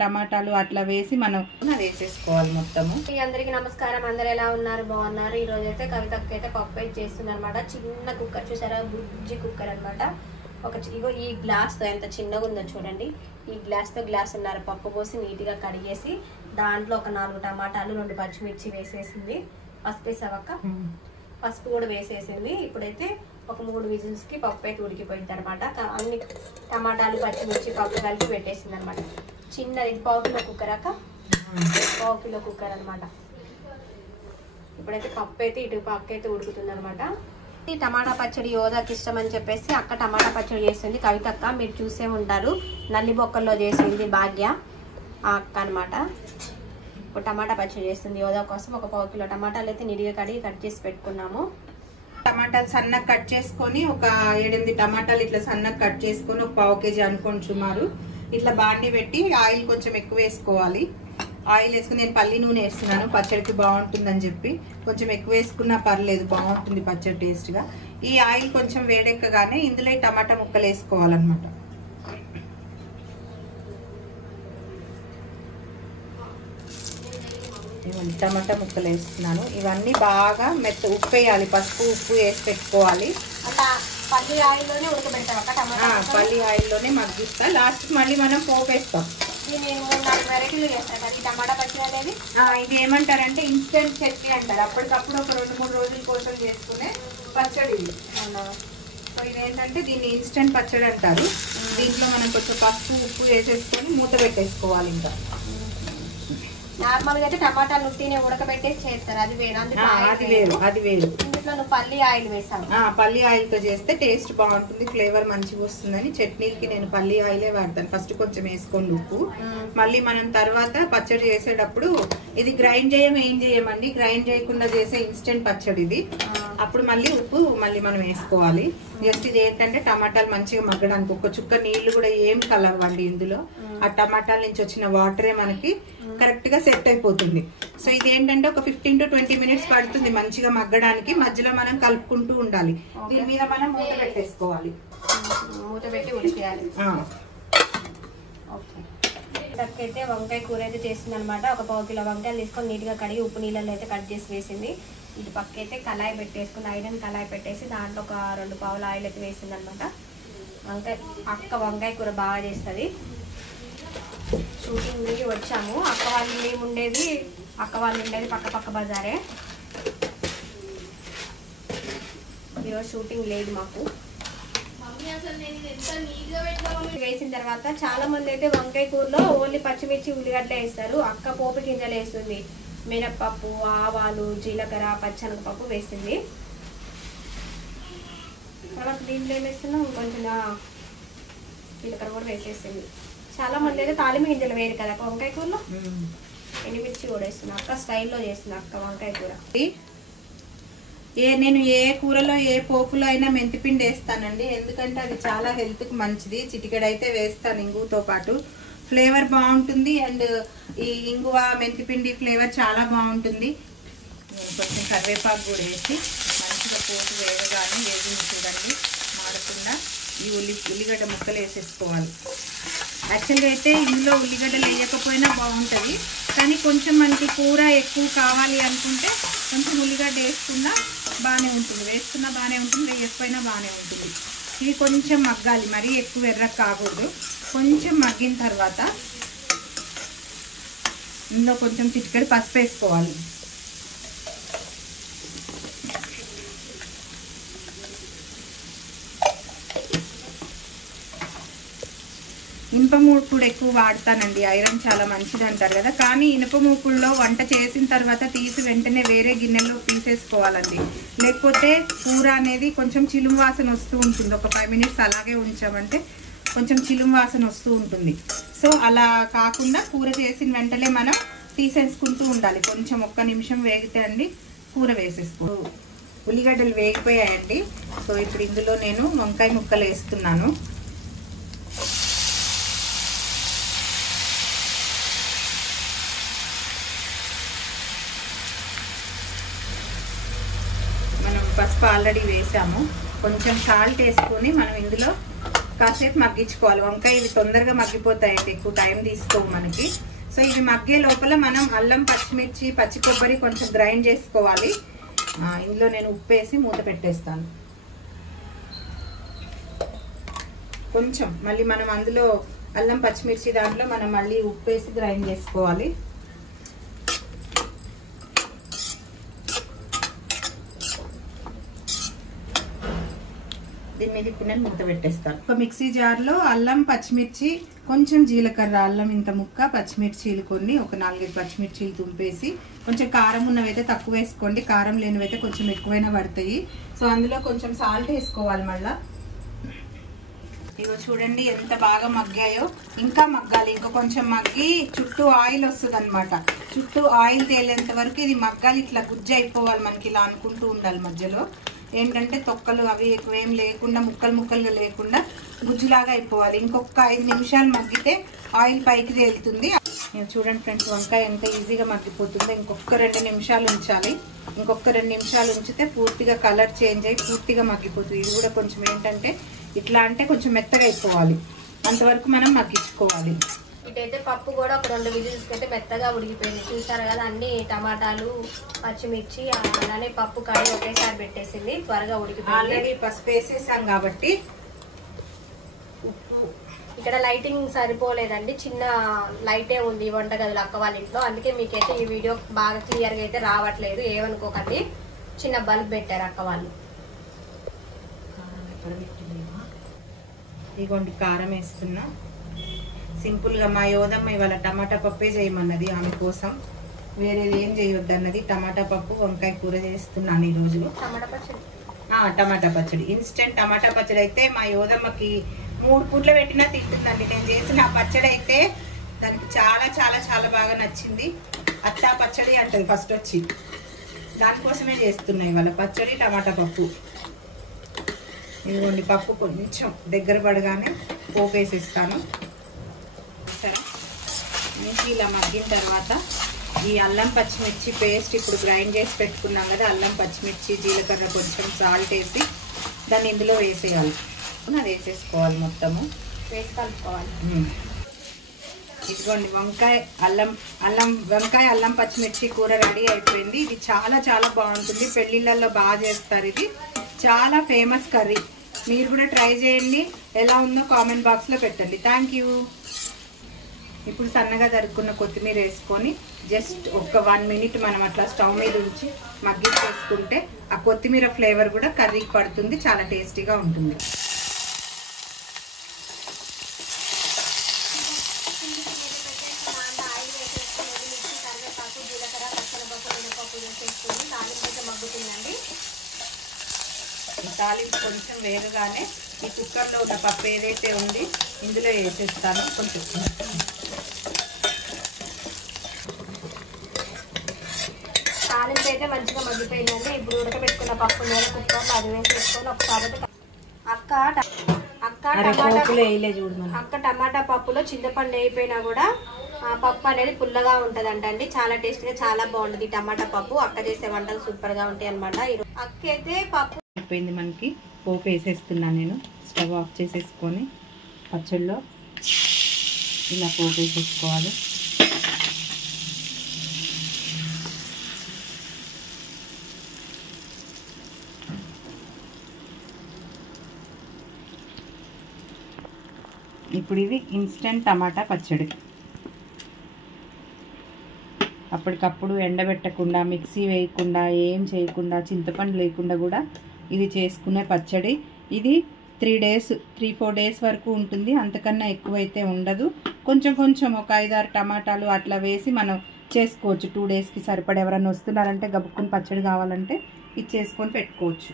టమాటాలు అట్లా వేసి మనం వేసేసుకోవాలి మొత్తము. అందరికీ నమస్కారం. అందరు ఎలా ఉన్నారు? బాగున్నారు. ఈ రోజు అయితే కవితకి అయితే పప్పు అయితే చేస్తుంది అనమాట. చిన్న కుక్కర్ చూసారా, బుజ్జి కుక్కర్ అనమాట. ఇగో ఈ గ్లాస్ తో ఎంత చిన్నగా ఉందో చూడండి. ఈ గ్లాస్ తో గ్లాసున్నర పప్పు పోసి నీట్గా కడిగేసి దాంట్లో ఒక 4 టమాటాలు 2 పచ్చిమిర్చి వేసేసింది. పసుపు వేసావక్క? పసుపు కూడా వేసేసింది. ఇప్పుడైతే ఒక 3 విజిల్స్ కి పప్పు అయితే ఉడికిపోయింది అనమాట. అన్ని టమాటాలు పచ్చిమిర్చి పప్పు కలిపి పెట్టేసింది అనమాట. చిన్నది 1/2 కిలో కుక్కర్ అక్క, 1/2 కిలో కుక్కర్ అనమాట. ఇప్పుడైతే పప్పు అయితే ఇటు పప్పు అయితే ఉడుకుతుంది అనమాట. ఈ టమాటా పచ్చడి యోధాకి ఇష్టం అని చెప్పేసి అక్క టమాటా పచ్చడి చేస్తుంది. కవిత అక్క మీరు చూసే ఉంటారు, నల్లి బొక్కల్లో చేసింది భాగ్య ఆ అక్క అనమాట. ఇప్పుడు టమాటా పచ్చడి చేస్తుంది యోధా కోసం. ఒక 1/2 కిలో టమాటాలు అయితే నిడిగా కడిగి కట్ చేసి పెట్టుకున్నాము. టమాటాలు సన్నగా కట్ చేసుకొని ఒక 7-8 టమాటాలు ఇట్లా సన్నగా కట్ చేసుకొని ఒక 1/2 కేజీ అనుకోండి సుమారు. ఇట్లా బాండి పెట్టి ఆయిల్ కొంచెం ఎక్కువ వేసుకోవాలి. ఆయిల్ వేసుకుని నేను పల్లి నూనె వేస్తున్నాను, పచ్చడికి బాగుంటుందని చెప్పి. కొంచెం ఎక్కువ వేసుకున్నా పర్లేదు, బాగుంటుంది పచ్చడి టేస్ట్గా. ఈ ఆయిల్ కొంచెం వేడెక్కగానే ఇందులో ఈ టమాటా ముక్కలు వేసుకోవాలన్నమాట. ఇవన్నీ టమాటా ముక్కలు వేస్తున్నాను. ఇవన్నీ బాగా ఉప్పు వేయాలి, పసుపు ఉప్పు వేసి పెట్టుకోవాలి. పల్లి ఆయిల్లోనే ఉడకబెడతాం టమాటా, పల్లి ఆయిల్లోనే మగ్గిస్తా. లాస్ట్ మళ్ళీ మనం పోపు వేస్తాం. నేను 4 వెరైటీలు చేస్తాను అది టమాటా పచ్చడి అనేది. ఇది ఏమంటారంటే ఇన్స్టెంట్ చట్నీ అంటారు. అప్పటికప్పుడు ఒక 2-3 రోజుల కోసం చేసుకునే పచ్చడి ఇది. సో ఇదేంటంటే దీన్ని ఇన్స్టెంట్ పచ్చడి అంటారు. దీంట్లో మనం కొంచెం పసుపు ఉప్పు వేసేసుకొని మూత పెట్టేసుకోవాలి. ఇంకా నార్మల్ గా అయితే టమాటాలు ఉట్టినే ఉడకబెట్టేసి చేస్తారు, అది వేరు. అది వేరు. ఇందులో నువ్వు పల్లి ఆయిల్ వేసాను. పల్లి ఆయిల్ తో చేస్తే టేస్ట్ బాగుంటుంది, ఫ్లేవర్ మంచిగా వస్తుందని చట్నీలకి నేను పల్లి ఆయిలే వాడతాను. ఫస్ట్ కొంచెం వేసుకోండి ఉప్పు. మళ్ళీ మనం తర్వాత పచ్చడి చేసేటప్పుడు ఇది గ్రైండ్ ఏం చేయమండి, గ్రైండ్ చేయకుండా చేసే ఇన్స్టెంట్ పచ్చడి ఇది. అప్పుడు మళ్ళీ ఉప్పు మళ్ళీ మనం వేసుకోవాలి. జస్ట్ ఇది ఏంటంటే టమాటాలు మంచిగా మగ్గడానికి ఒక చుక్క నీళ్లు కూడా ఏం కలవండి ఇందులో. ఆ టమాటాల నుంచి వచ్చిన వాటరే మనకి కరెక్ట్ గా సెట్ అయిపోతుంది. సో ఇది ఏంటంటే ఒక 15 to 20 మినిట్స్ పడుతుంది మంచిగా మగ్గడానికి. మధ్యలో మనం కలుపుకుంటూ ఉండాలి. దీని మీద మనం మూత పెట్టేసుకోవాలి. మూత పెట్టి ఉడికేయాలి. అయితే వంకాయ కూర అయితే చేసింది అనమాట. ఒక 1/2 కిలో వంకాయలు తీసుకొని నీట్గా కడిగి ఉప్పు నీళ్ళలో అయితే కట్ చేసి వేసింది. ఇటు పక్క అయితే కళాయి పెట్టేసుకుని ఐరన్ కళాయి పెట్టేసి దాంట్లో ఒక 2 పావుల ఆయిల్ అయితే వేసింది అనమాట. వంకాయ కూర బాగా చేస్తుంది. షూటింగ్ దిగి వచ్చాము. అక్క వాళ్ళు ఉండేది పక్క బజారే. ఈరోజు షూటింగ్ లేదు మాకు. వేసిన తర్వాత చాలా మంది అయితే వంకాయ కూరలో ఓన్లీ పచ్చిమిర్చి ఉల్లిగడ్డ వేస్తారు. అక్క పోపు గింజలు వేస్తుంది, మినప్పప్పు ఆవాలు జీలకర్ర పచ్చనగపప్పు వేసింది. తర్వాత దీంట్లో ఏం వేస్తున్నాం, కొంచెం జీలకర్ర కూడా వేసేసింది. చాలా మంది అయితే తాలింపు గింజలు వేరు కదా వంకాయ కూరలో. ఎండుమిర్చి కూడా వేస్తుంది. అక్క స్టైల్లో చేస్తుంది అక్క వంకాయ కూర. నేను ఏ కూరలో ఏ పోపులో అయినా మెంతిపిండి వేస్తానండి, ఎందుకంటే అది చాలా హెల్త్ కి మంచిది. చిటికెడైతే వేస్తాను ఇంగుతో పాటు, ఫ్లేవర్ బాగుంటుంది. అండ్ ఈ ఇంగువ మెంతిపిండి ఫ్లేవర్ చాలా బాగుంటుంది. కొంచెం కరివేపాకు కూడా వేసి మంచిగా పోపు వేగగానే వేగింది చూడండి, మాడకుండా ఈ ఉల్లిగడ్డ ముక్కలు వేసేసుకోవాలి. యాక్చువల్గా అయితే ఇందులో ఉల్లిగడ్డలు వేయకపోయినా బాగుంటుంది, కానీ కొంచెం మనకి కూర ఎక్కువ కావాలి అనుకుంటే కొంచెం ఉల్లిగడ్డ వేసుకున్నా బాగానే ఉంటుంది, వేయకపోయినా బాగానే ఉంటుంది. ఇది కొంచెం మగ్గాలి, మరీ ఎక్కువ ఎర్రగా కాకూడదు. కొంచెం మగ్గిన తర్వాత ఇందులో కొంచెం చిటికెడు పసుపు వేసుకోవాలి. ఇనుప మూకుడు ఎక్కువ వాడతానండి, ఐరన్ చాలా మంచిది అంటారు కదా. కానీ ఇనుప మూకుడులో వంట చేసిన తర్వాత తీసి వెంటనే వేరే గిన్నెలో తీసేసుకోవాలండి, లేకపోతే కూర అనేది కొంచెం చిలుము వాసన వస్తూ ఉంటుంది. ఒక 5 మినిట్స్ అలాగే ఉంచామంటే కొంచెం చిలుము వాసన వస్తూ ఉంటుంది. సో అలా కాకుండా కూర చేసిన వెంటనే మనం తీసేసుకుంటూ ఉండాలి. కొంచెం 1 నిమిషం వేగితే అండి కూర వేసేసుకో. ఉల్లిగడ్డలు వేగిపోయాయండి. సో ఇప్పుడు ఇందులో నేను వంకాయ ముక్కలు వేస్తున్నాను. పసుపు ఆల్రెడీ వేసాము. కొంచెం సాల్ట్ వేసుకొని మనం ఇందులో కాసేపు మగ్గించుకోవాలి. వంకాయ ఇవి తొందరగా మగ్గిపోతాయండి, ఎక్కువ టైం తీసుకోవు మనకి. సో ఇవి మగ్గే లోపల మనం అల్లం, పచ్చిమిర్చి, పచ్చి కొబ్బరి కొంచెం గ్రైండ్ చేసుకోవాలి. ఇందులో నేను ఉప్పు వేసి మూత పెట్టేస్తాను. కొంచెం మళ్ళీ మనం అందులో అల్లం, పచ్చిమిర్చి దాంట్లో మనం మళ్ళీ ఉప్పు వేసి గ్రైండ్ చేసుకోవాలి. దీని మీద ఇప్పుడు నేను మూత పెట్టేస్తాను. ఒక మిక్సీ జార్లో అల్లం, పచ్చిమిర్చి, కొంచెం జీలకర్ర, అల్లం ఇంత ముక్క, పచ్చిమిర్చీలు కొన్ని, ఒక 4-5 పచ్చిమిర్చీలు తుంపేసి, కొంచెం కారం ఉన్నవైతే తక్కువ వేసుకోండి, కారం లేనివైతే కొంచెం ఎక్కువైనా పడతాయి. సో అందులో కొంచెం సాల్ట్ వేసుకోవాలి. మళ్ళీ ఇగో చూడండి ఎంత బాగా మగ్గాయో. ఇంకా మగ్గాలి, ఇంకా కొంచెం మగ్గి చుట్టూ ఆయిల్ వస్తుంది అనమాట. చుట్టూ ఆయిల్ తేలేంత వరకు ఇది మగ్గాలి. ఇట్లా గుజ్జు అయిపోవాలి మనకి, ఇలా అనుకుంటూ ఉండాలి. మధ్యలో ఏంటంటే తొక్కలు అవి ఎక్కువేం లేకుండా, ముక్కలు ముక్కలుగా లేకుండా గుజ్జులాగా అయిపోవాలి. ఇంకొక 5 నిమిషాలు మగ్గితే ఆయిల్ పైకి తేలుతుంది. చూడండి ఫ్రెండ్స్, వంకాయ ఎంత ఈజీగా మగ్గిపోతుందో. ఇంకొక 2 నిమిషాలు ఉంచాలి. ఇంకొక 2 నిమిషాలు ఉంచితే పూర్తిగా కలర్ చేంజ్ అయ్యి పూర్తిగా మగ్గిపోతుంది. ఇది కూడా కొంచెం ఏంటంటే ఇట్లా అంటే కొంచెం మెత్తగా అయిపోవాలి, అంతవరకు మనం మగ్గించుకోవాలి. ఇటైతే పప్పు కూడా ఒక 2 విజిల్స్కి అయితే మెత్తగా ఉడికిపోయింది. చూసారు కదా, అన్ని టమాటాలు, పచ్చిమిర్చి, అలానే పప్పు కడిగి ఒకేసారి పెట్టేసింది, త్వరగా ఉడికిపోయింది. ఆల్రెడీ పసుపు వేసేసాం కాబట్టి. ఇక్కడ లైటింగ్ సరిపోలేదండి, చిన్న లైటే ఉంది ఈ వంటగదిలో అక్క వాళ్ళ ఇంట్లో, అందుకే మీకైతే ఈ వీడియో బాగా క్లియర్గా అయితే రావట్లేదు, ఏమనుకోకండి. చిన్న బల్బ్ పెట్టారు అక్క వాళ్ళు. ఇదిగోండి కారం వేస్తున్నా. సింపుల్గా మా యోధమ్మ ఇవాళ టమాటా పప్పే చేయమన్నది, ఆమె కోసం వేరేది ఏం చేయొద్దు అన్నది. టమాటా పప్పు, వంకాయ కూర చేస్తున్నాను ఈరోజు. టమాటా పచ్చడి, ఇన్స్టెంట్ టమాటా పచ్చడి అయితే మా యోధమ్మకి 3 పూట్ల పెట్టినా తింటుందండి. నేను చేసిన ఆ పచ్చడి అయితే దానికి చాలా చాలా చాలా బాగా నచ్చింది. అత్తా పచ్చడి అంటది ఫస్ట్ వచ్చి, దానికోసమే చేస్తున్నాయి ఇవాళ పచ్చడి, టమాటా పప్పు. ఇదిగోండి పప్పు కొంచెం దగ్గర పడగానే పోపు వేసేస్తాను. సరే, మంచి ఇలా మగ్గిన తర్వాత ఈ అల్లం, పచ్చిమిర్చి పేస్ట్ ఇప్పుడు గ్రైండ్ చేసి పెట్టుకున్నాం కదా, అల్లం, పచ్చిమిర్చి, జీలకర్ర, కొంచెం సాల్ట్ వేసి దాన్ని ఇందులో వేసేయాలి. అది వేసేసుకోవాలి, మొత్తము వేసి కలుపుకోవాలి. ఇదిగోండి వంకాయ అల్లం పచ్చిమిర్చి కూర రెడీ అయిపోయింది. ఇది చాలా చాలా బాగుంటుంది, పెళ్ళిళ్ళల్లో బాగా చేస్తారు. ఇది చాలా ఫేమస్ కర్రీ. మీరు కూడా ట్రై చేయండి, ఎలా ఉందో కామెంట్ బాక్స్లో పెట్టండి. Thank you. ఇప్పుడు సన్నగా తరుక్కున్న కొత్తిమీర వేసుకొని జస్ట్ ఒక 1 మినిట్ మనం అట్లా స్టవ్ మీద ఉంచి మగ్గించేసుకుంటే ఆ కొత్తిమీర ఫ్లేవర్ కూడా కర్రీకి పడుతుంది, చాలా టేస్టీగా ఉంటుంది. తాలింపు కొంచెం వేగగానే ఈ కుక్కర్లో ఉన్న పప్పు ఏదైతే ఉంది ఇందులో వేసేస్తాను. కొంచెం తాలింపు అయితే మంచిగా మగ్గిపోయిందండి. ఇప్పుడు ఉడకబెట్టుకున్న పప్పు నేను కుక్కర్లో అది వేసేసుకొని ఒకసారి అక్క టమాటా పప్పులో చింతపండు వేయిపోయినా కూడా పప్పు అనేది పుల్లగా ఉంటదంట అండి. చాలా టేస్టీగా చాలా బాగుంటుంది టమాటా పప్పు. అక్క చేసే వంటలు సూపర్ గా ఉంటాయి అనమాట. అక్క అయితే పప్పు అయిపోయింది, మనకి పోపు వేసేస్తున్నాను నేను. స్టవ్ ఆఫ్ చేసేసుకొని పచ్చళ్ళలో ఇలా పోపు వేసేసుకోవాలి. ఇప్పుడు ఇది ఇన్స్టెంట్ టమాటా పచ్చడి. అప్పటికప్పుడు ఎండబెట్టకుండా, మిక్సీ వేయకుండా, ఏం చేయకుండా, చింతపండు లేకుండా కూడా ఇది చేసుకునే పచ్చడి. ఇది 3-4 డేస్ వరకు ఉంటుంది, అంతకన్నా ఎక్కువైతే ఉండదు. కొంచెం కొంచెం ఒక 5-6 టమాటాలు అట్లా వేసి మనం చేసుకోవచ్చు. 2 డేస్కి సరిపడా ఎవరైనా వస్తున్నారంటే గబుక్కుని పచ్చడి కావాలంటే ఇది చేసుకొని పెట్టుకోవచ్చు.